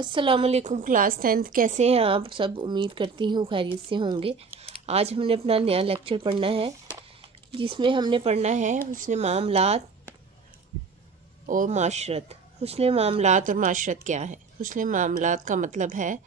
अस्सलाम वालेकुम class 10th। कैसे हैं आप सब? उम्मीद करती हूँ खैरियत से होंगे। आज हमने अपना नया लेक्चर पढ़ना है जिसमें हमने पढ़ना है हुस्न मामलात और माशरत। हुस्न मामलात और माशरत क्या है? हुस्न मामलात का मतलब है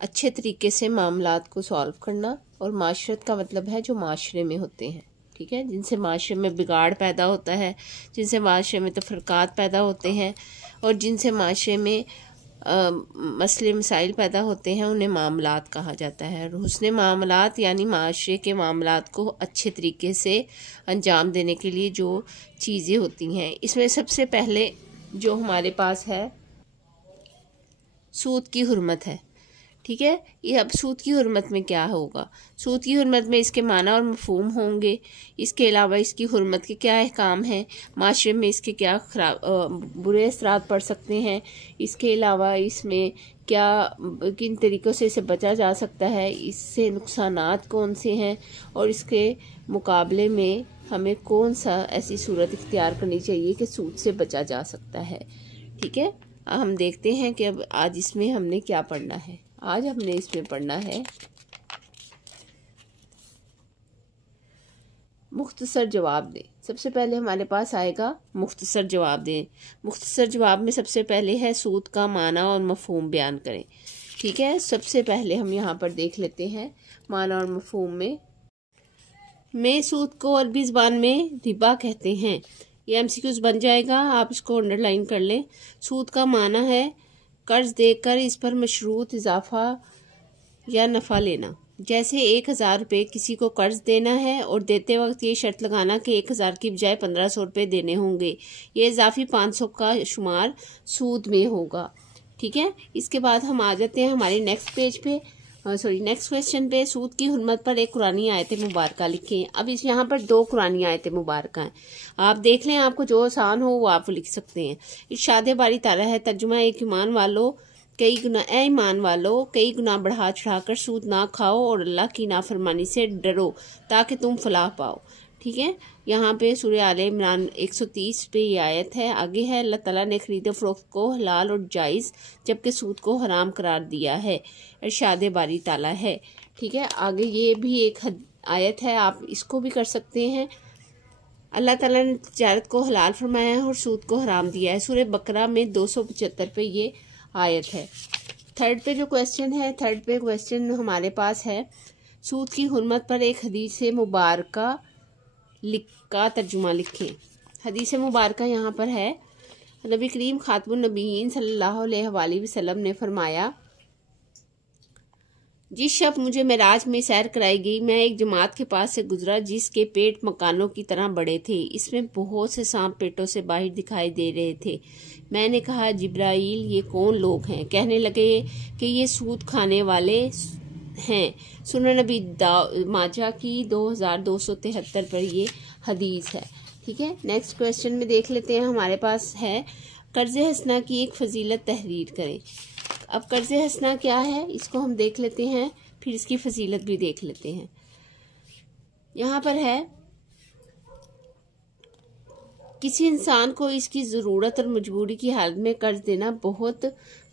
अच्छे तरीके से मामलात को सॉल्व करना, और माशरत का मतलब है जो माशरे में होते हैं, ठीक है, जिनसे माशरे में बिगाड़ पैदा होता है, जिनसे माशरे में तफरकात पैदा होते हैं और जिनसे माशरे में मसले मसाइल पैदा होते हैं, उन्हें मामलात कहा जाता है। और हुस्न मामलात यानी माशरे के मामलात को अच्छे तरीके से अंजाम देने के लिए जो चीज़ें होती हैं। इसमें सबसे पहले जो हमारे पास है सूद की हुर्मत है, ठीक है। ये अब सूद की हुर्मत में क्या होगा? सूद की हुर्मत में इसके माना और मफहूम होंगे। इसके अलावा इसकी हुर्मत के क्या अहकाम हैं, माशरे में इसके क्या बुरे असरात पड़ सकते हैं, इसके अलावा इसमें क्या किन तरीक़ों से इसे बचा जा सकता है, इससे नुकसानात कौन से हैं, और इसके मुकाबले में हमें कौन सा ऐसी सूरत इख्तियार करनी चाहिए कि सूद से बचा जा सकता है, ठीक है। हम देखते हैं कि अब आज इसमें हमने क्या पढ़ना है। आज हमने इसमें पढ़ना है मुख्तसर जवाब दें। सबसे पहले हमारे पास आएगा मुख्तसर जवाब दें। मुख्तसर जवाब में सबसे पहले है सूद का माना और मफहूम बयान करें, ठीक है। सबसे पहले हम यहाँ पर देख लेते हैं माना और मफहूम में सूद को अरबी ज़बान में रिबा कहते हैं। ये एमसीक्यूज बन जाएगा, आप इसको अंडरलाइन कर लें। सूद का माना है कर्ज देकर इस पर मशरूत इजाफा या नफ़ा लेना। जैसे 1000 रुपये किसी को कर्ज देना है और देते वक्त ये शर्त लगाना कि 1000 की बजाय 1500 रुपये देने होंगे। ये इजाफी 500 का शुमार सूद में होगा, ठीक है। इसके बाद हम आ जाते हैं हमारे नेक्स्ट क्वेश्चन पे। सूद की हुर्मत पर एक कुरानी आयत मुबारका लिखें। अब इस यहाँ पर 2 कुरानी आयत मुबारका हैं, आप देख लें, आपको जो आसान हो वो आप लिख सकते हैं। इरशाद बारी ताला है, तर्जुमा ईमान वालों कई गुनाह बढ़ा चढ़ाकर सूद ना खाओ और अल्लाह की नाफरमानी से डरो ताकि तुम फलाह पाओ, ठीक है। यहाँ पे सूरह आले इमरान 130 पे ये आयत है। आगे है अल्लाह ताला ने खरीद फरोख्त को हलाल और जायज़ जबकि सूद को हराम करार दिया है। इरशाद बारी ताला है, ठीक है। आगे ये भी एक आयत है, आप इसको भी कर सकते हैं। अल्लाह ताला ने तिजारत को हलाल फरमाया है और सूद को हराम दिया है। सूरह बकरा में 275 पे ये आयत है। थर्ड पे क्वेश्चन हमारे पास है सूद की हुर्मत पर एक हदीस मुबारका का तर्जुमा लिखें। हदीस मुबारका यहाँ पर है, नबी करीम खातमुन नबीयीन सल्लल्लाहु अलैहि वसल्लम ने फरमाया, जिस शब मुझे मेराज में सैर कराई गई, मैं एक जमात के पास से गुजरा जिसके पेट मकानों की तरह बड़े थे। इसमें बहुत से सांप पेटों से बाहर दिखाई दे रहे थे। मैंने कहा, जिब्राइल ये कौन लोग हैं? कहने लगे कि ये सूद खाने वाले हैं। सुनन नबी माजा की 2273 पर ये हदीस है, ठीक है। नेक्स्ट क्वेश्चन में देख लेते हैं, हमारे पास है कर्ज हसना की एक फजीलत तहरीर करें। अब कर्ज हसना क्या है इसको हम देख लेते हैं, फिर इसकी फजीलत भी देख लेते हैं। यहाँ पर है किसी इंसान को इसकी ज़रूरत और मजबूरी की हालत में कर्ज देना बहुत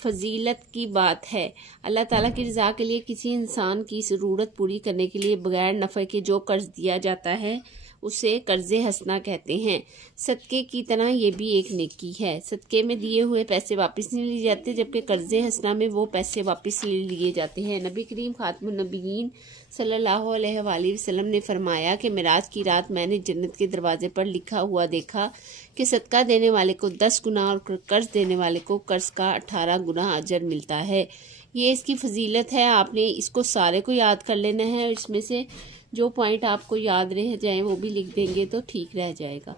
फजीलत की बात है। अल्लाह ताला की रज़ा के लिए किसी इंसान की ज़रूरत पूरी करने के लिए बगैर नफ़े के जो कर्ज दिया जाता है उसे कर्ज हसना कहते हैं। सदक़े की तरह ये भी एक नेकी है। सदक़े में दिए हुए पैसे वापस नहीं लिए जाते, जबकि कर्ज हसना में वो पैसे वापस लिए जाते हैं। नबी करीम खातमुन नबीयीन सल्लल्लाहु अलैहि वसल्लम ने फरमाया कि मेराज की रात मैंने जन्नत के दरवाजे पर लिखा हुआ देखा कि सदका देने वाले को 10 गुना और कर्ज देने वाले को कर्ज का 18 गुना अजर मिलता है। ये इसकी फजीलत है। आपने इसको सारे को याद कर लेना है, इसमें से जो पॉइंट आपको याद रह जाए वो भी लिख देंगे तो ठीक रह जाएगा।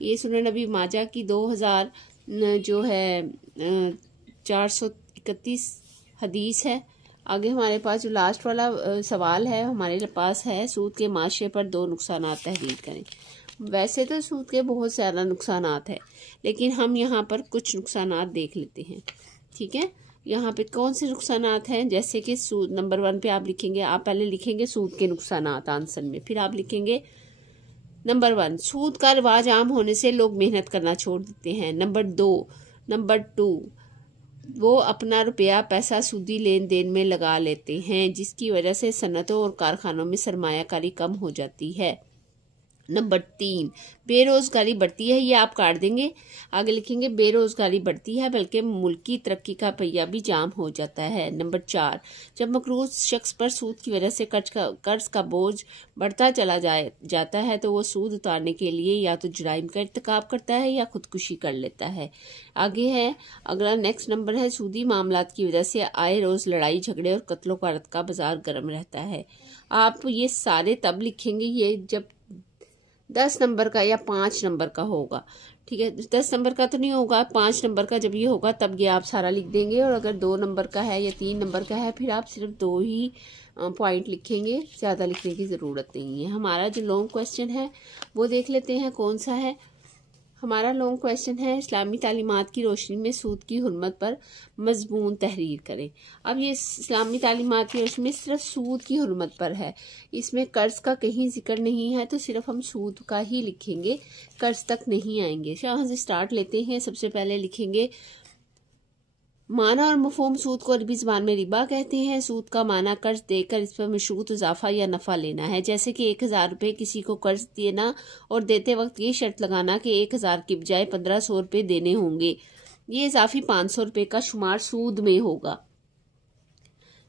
ये सुनन नबी माजा की 431 हदीस है। आगे हमारे पास जो लास्ट वाला सवाल है हमारे पास है, सूद के माशरे पर 2 नुकसानात तहरीर करें। वैसे तो सूद के बहुत ज़्यादा नुकसानात है, लेकिन हम यहाँ पर कुछ नुकसानात देख लेते हैं, ठीक है। यहाँ पे कौन से नुकसानात हैं, जैसे कि सूद नंबर 1 पे आप लिखेंगे, आप पहले लिखेंगे सूद के नुकसानात आंसर में, फिर आप लिखेंगे नंबर 1 सूद का रिवाज आम होने से लोग मेहनत करना छोड़ देते हैं। नंबर 2 वो अपना रुपया पैसा सूदी लेन देन में लगा लेते हैं, जिसकी वजह से सनतों और कारखानों में सरमायाकारी कम हो जाती है। नंबर 3, बेरोजगारी बढ़ती है। ये आप काट देंगे, आगे लिखेंगे बेरोजगारी बढ़ती है बल्कि मुल्क की तरक्की का पहिया भी जाम हो जाता है। नंबर 4, जब मकरूज शख्स पर सूद की वजह से कर्ज का बोझ बढ़ता चला जाता है तो वो सूद उतारने के लिए या तो जुराइम का इर्तिकाब करता है या खुदकुशी कर लेता है। आगे है अगला नेक्स्ट नंबर है, सूदी मामलात की वजह से आए रोज लड़ाई झगड़े और कत्लो गारत का बाजार गर्म रहता है। आप ये सारे तब लिखेंगे ये जब 10 नंबर का या 5 नंबर का होगा, ठीक है। 10 नंबर का तो नहीं होगा, 5 नंबर का जब ये होगा तब ये आप सारा लिख देंगे। और अगर 2 नंबर का है या 3 नंबर का है फिर आप सिर्फ 2 ही पॉइंट लिखेंगे, ज़्यादा लिखने की ज़रूरत नहीं है। हमारा जो लॉन्ग क्वेश्चन है वो देख लेते हैं कौन सा है। हमारा लॉन्ग क्वेश्चन है, इस्लामी तालीमात की रोशनी में सूद की हुर्मत पर मजमून तहरीर करें। अब ये इस्लामी तालीमात की रोशनी में सिर्फ सूद की हुर्मत पर है, इसमें कर्ज का कहीं जिक्र नहीं है, तो सिर्फ हम सूद का ही लिखेंगे, कर्ज तक नहीं आएंगे। यहाँ से स्टार्ट लेते हैं। सबसे पहले लिखेंगे माना और मफहूम। सूद को अरबी ज़बान में रिबा कहते हैं। सूद का माना कर्ज देकर इस पर मशरूत इजाफा या नफ़ा लेना है, जैसे कि 1000 रुपये किसी को कर्ज देना और देते वक्त ये शर्त लगाना कि 1000 की बजाय 1500 रुपये देने होंगे। ये इजाफी 500 रुपये का शुमार सूद में होगा,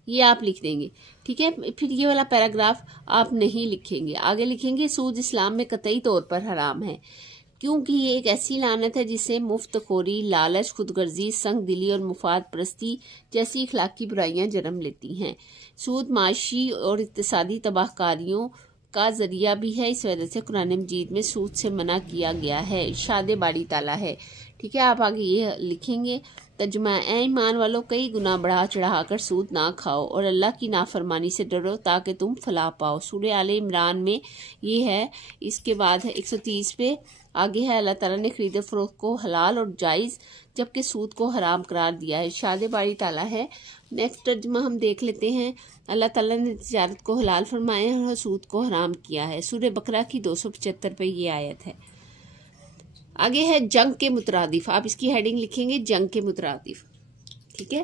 ये आप लिख देंगे, ठीक है। फिर ये वाला पैराग्राफ आप नहीं लिखेंगे। आगे लिखेंगे सूद इस्लाम में कतई तौर पर हराम है, क्योंकि ये एक ऐसी लानत है जिससे मुफ्तखोरी, लालच, खुदगर्जी, संग दिली और मुफाद परस्ती जैसी इखलाकी बुराइयां जन्म लेती हैं। सूद माशी और इक्तिसादी तबाहकारियों का जरिया भी है, इस वजह से कुरान मजीद में सूद से मना किया गया है, इरशाद बारी ताला है, ठीक है। आप आगे ये लिखेंगे तर्जुमा, ए ईमान वालों कई गुना बढ़ा चढ़ाकर सूद ना खाओ और अल्लाह की नाफरमानी से डरो ताकि तुम फलाह पाओ। सूरह आले इमरान में ये है। इसके बाद है 130 पे आगे है अल्लाह ताला ने खरीदे फरोख्त को हलाल और जायज़ जबकि सूद को हराम करार दिया है, इरशाद बारी ताला है। नेक्स्ट तर्जुमा हम देख लेते हैं। अल्लाह ताला ने तिजारत को हलाल फरमाया है और सूद को हराम किया है। सूरह बकरा की 275 पे ये आयत है। आगे है जंग के मुतरादिफ। आप इसकी हेडिंग लिखेंगे जंग के मुतरादिफ, ठीक है।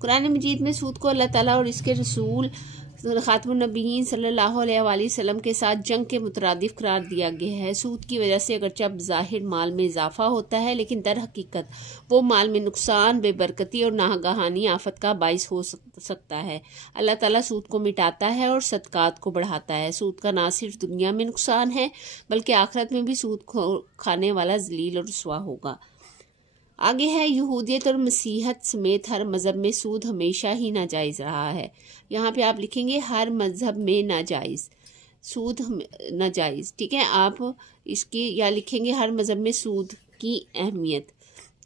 कुरान मजीद में सूद को अल्लाह ताला और इसके रसूल खातमुन नबीयीन सल्लल्लाहु अलैहि वसल्लम के साथ जंग के मुतरादिफ करार दिया गया है। सूद की वजह से अगरचे ज़ाहिर माल में इजाफा होता है, लेकिन दर हकीकत वो माल में नुकसान, बेबरकती और नागहानी आफत का बाइस हो सकता है। अल्लाह ताला सूद को मिटाता है और सदकात को बढ़ाता है। सूद का ना सिर्फ दुनिया में नुकसान है बल्कि आखिरत में भी सूद खाने वाला जलील और रुसवा होगा। आगे है यहूदियत और मसीहत समेत हर मजहब में सूद हमेशा ही नाजायज़ रहा है। यहाँ पे आप लिखेंगे हर मजहब में नाजायज़, सूद नाजायज़, ठीक है। आप इसकी या लिखेंगे हर मजहब में सूद की अहमियत,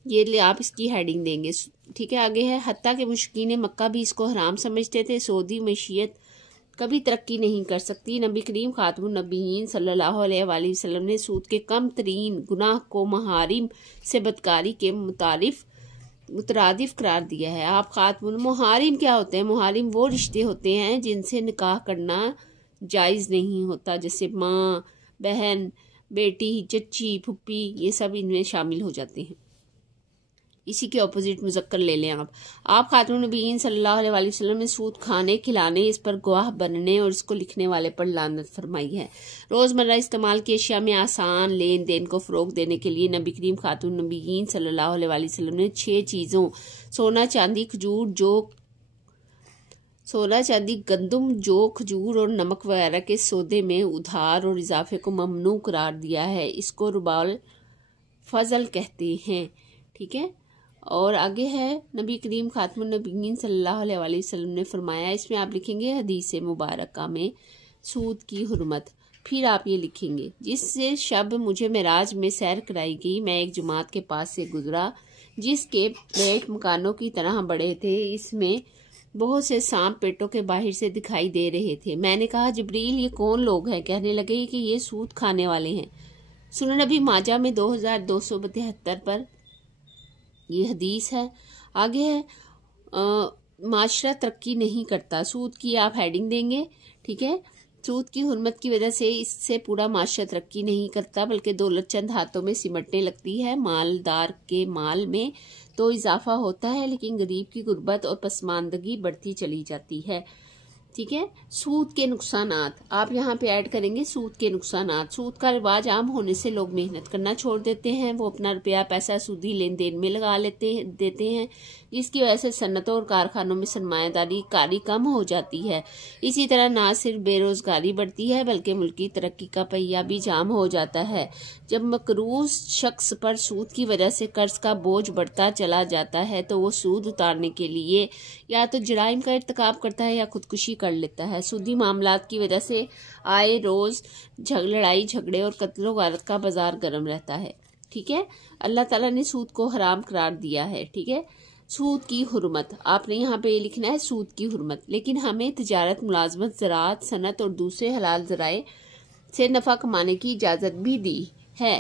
ये आप इसकी हेडिंग देंगे, ठीक है। आगे है हत्ता के मुश्किन मक्का भी इसको हराम समझते थे। सऊदी मशीयत कभी तरक्की नहीं कर सकती। नबी करीम खातमुन नबीयीन सल्लल्लाहु अलैहि वसल्लम ने सूद के कम तरीन गुनाह को महारिम से बदकारी के मुतरादिफ करार दिया है। आप खातमुन मुहारिम क्या होते हैं? मुहारिम वो रिश्ते होते हैं जिनसे निकाह करना जायज़ नहीं होता, जैसे माँ, बहन, बेटी, चच्ची, फुप्पी, ये सब इनमें शामिल हो जाते हैं। इसी के ऑपोजिट मुज़क्कर ले लें आप खातून नबीयीन सल्लल्लाहु अलैहि वसल्लम ने सूद खाने, खिलाने, इस पर गवाह बनने और इसको लिखने वाले पर लानत फरमाई है। रोज़मर्रा इस्तेमाल की अशिया में आसान लेन देन को फ़रोग़ देने के लिए नबी करीम खातून नबीयीन सल्लल्लाहु अलैहि वसल्लम ने 6 चीज़ों सोना, चांदी, गंदम, जौ, खजूर और नमक वगैरह के सौदे में उधार और इजाफे को ममनू करार दिया है। इसको रुबाल फजल कहते हैं, ठीक है। और आगे है नबी करीम खातमुन नबीयीन सल्लल्लाहु अलैहि वसल्लम ने फरमाया, इसमें आप लिखेंगे हदीस मुबारका में सूद की हुर्मत। फिर आप ये लिखेंगे जिससे शब मुझे मेराज में सैर कराई गई, मैं एक जमात के पास से गुजरा जिसके पेट मकानों की तरह बड़े थे, इसमें बहुत से सांप पेटों के बाहर से दिखाई दे रहे थे। मैंने कहा जिब्रील ये कौन लोग हैं? कहने लगे कि ये सूद खाने वाले हैं। सुनन नबी माजा में 2272 पर ये हदीस है। आगे है माशरा तरक्की नहीं करता, सूद की आप हेडिंग देंगे, ठीक है। सूद की हुर्मत की वजह से इससे पूरा माशरा तरक्की नहीं करता, बल्कि दौलत चंद हाथों में सिमटने लगती है। मालदार के माल में तो इजाफा होता है, लेकिन गरीब की गुर्बत और पसमानदगी बढ़ती चली जाती है। ठीक है। सूद के नुकसानात आप यहाँ पे ऐड करेंगे। सूद के नुकसानात, सूद का रिवाज आम होने से लोग मेहनत करना छोड़ देते हैं। वो अपना रुपया पैसा सूदी लेन देन में लगा देते हैं, जिसकी वजह से सन्नतों और कारखानों में सरमायादारी कम हो जाती है। इसी तरह ना सिर्फ बेरोजगारी बढ़ती है, बल्कि मुल्की तरक्की का पहिया भी जाम हो जाता है। जब मकरूज शख्स पर सूद की वजह से कर्ज का बोझ बढ़ता चला जाता है, तो वो सूद उतारने के लिए या तो जराइम का इर्तिकाब करता है या खुदकुशी कर लेता है। सूदी मामलात की वजह से आए रोज लड़ाई झगड़े और कत्लो गारत का बाजार गर्म रहता है। ठीक है। अल्लाह ताला ने सूद को हराम करार दिया है। ठीक है। सूद की हुर्मत आपने यहाँ पे लिखना है, सूद की हुर्मत। लेकिन हमें तिजारत, मुलाजमत, ज़राअत, सनत और दूसरे हलाल जराए से नफा कमाने की इजाजत भी दी है।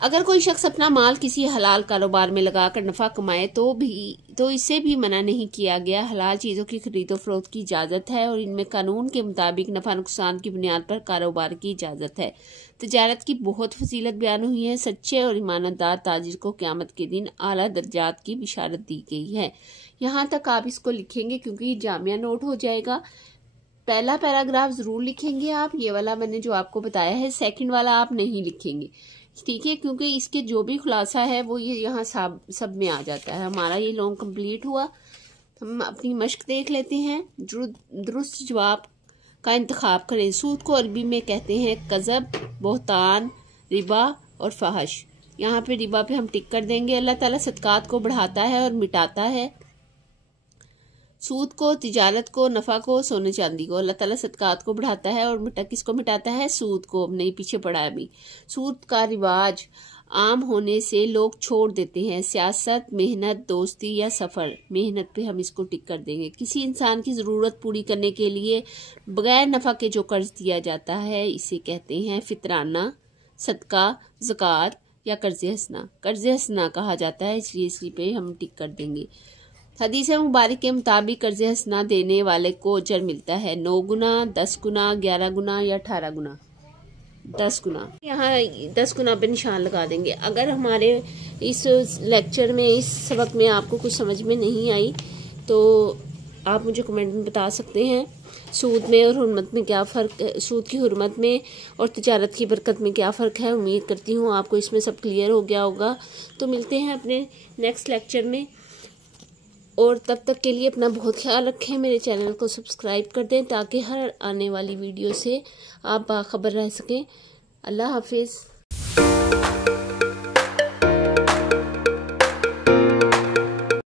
अगर कोई शख्स अपना माल किसी हलाल कारोबार में लगाकर नफा कमाए तो इससे भी मना नहीं किया गया। हलाल चीजों की खरीदो फरोख्त की इजाजत है और इनमें कानून के मुताबिक नफा नुकसान की बुनियाद पर कारोबार की इजाजत है। तिजारत की बहुत फजीलत बयान हुई है। सच्चे और ईमानदार ताजिर को क़यामत के दिन आला दर्जात की बिशारत दी गई है। यहाँ तक आप इसको लिखेंगे क्योंकि जामिया नोट हो जाएगा। पहला पैराग्राफ जरूर लिखेंगे आप, ये वाला मैंने जो आपको बताया है। सेकंड वाला आप नहीं लिखेंगे, ठीक है, क्योंकि इसके जो भी खुलासा है वो ये यहाँ सब में आ जाता है। हमारा ये लॉन्ग कंप्लीट हुआ। हम अपनी मश्क देख लेते हैं। दुरुस्त जवाब का इंतखाब करें। सूद को अरबी में कहते हैं कज़ब, बोहतान, रिबा और फहश। यहाँ पे रिबा पे हम टिक कर देंगे। अल्लाह ताला सदकात को बढ़ाता है और मिटाता है। सूद को, तिजारत को, नफ़ा को, सोने चांदी को। अल्लाह ताला सदकात को बढ़ाता है और किसको मिटाता है? सूद को। नहीं, पीछे पड़ा है अभी। सूद का रिवाज आम होने से लोग छोड़ देते हैं। सियासत, मेहनत, दोस्ती या सफ़र। मेहनत पे हम इसको टिक कर देंगे। किसी इंसान की ज़रूरत पूरी करने के लिए बगैर नफ़ा के जो कर्ज दिया जाता है इसे कहते हैं फितराना, सदका, ज़कात या कर्ज हसना। कर्ज हसना कहा जाता है, इसलिए इसी पे हम टिक कर देंगे। हदीस मुबारक के मुताबिक कर्ज हसना देने वाले को अजर मिलता है 9 गुना, 10 गुना, 11 गुना या 18 गुना। 10 गुना, यहाँ 10 गुना पे निशान लगा देंगे। अगर हमारे इस लेक्चर में, इस सबक में आपको कुछ समझ में नहीं आई तो आप मुझे कमेंट में बता सकते हैं। सूद में और हुर्मत में क्या फ़र्क है, सूद की हुर्मत में और तिजारत की बरकत में क्या फ़र्क है। उम्मीद करती हूँ आपको इसमें सब क्लियर हो गया होगा। तो मिलते हैं अपने नेक्स्ट लेक्चर में, और तब तक के लिए अपना बहुत ख्याल रखें। मेरे चैनल को सब्सक्राइब कर दें ताकि हर आने वाली वीडियो से आप बाखबर रह सकें। अल्लाह हाफिज़।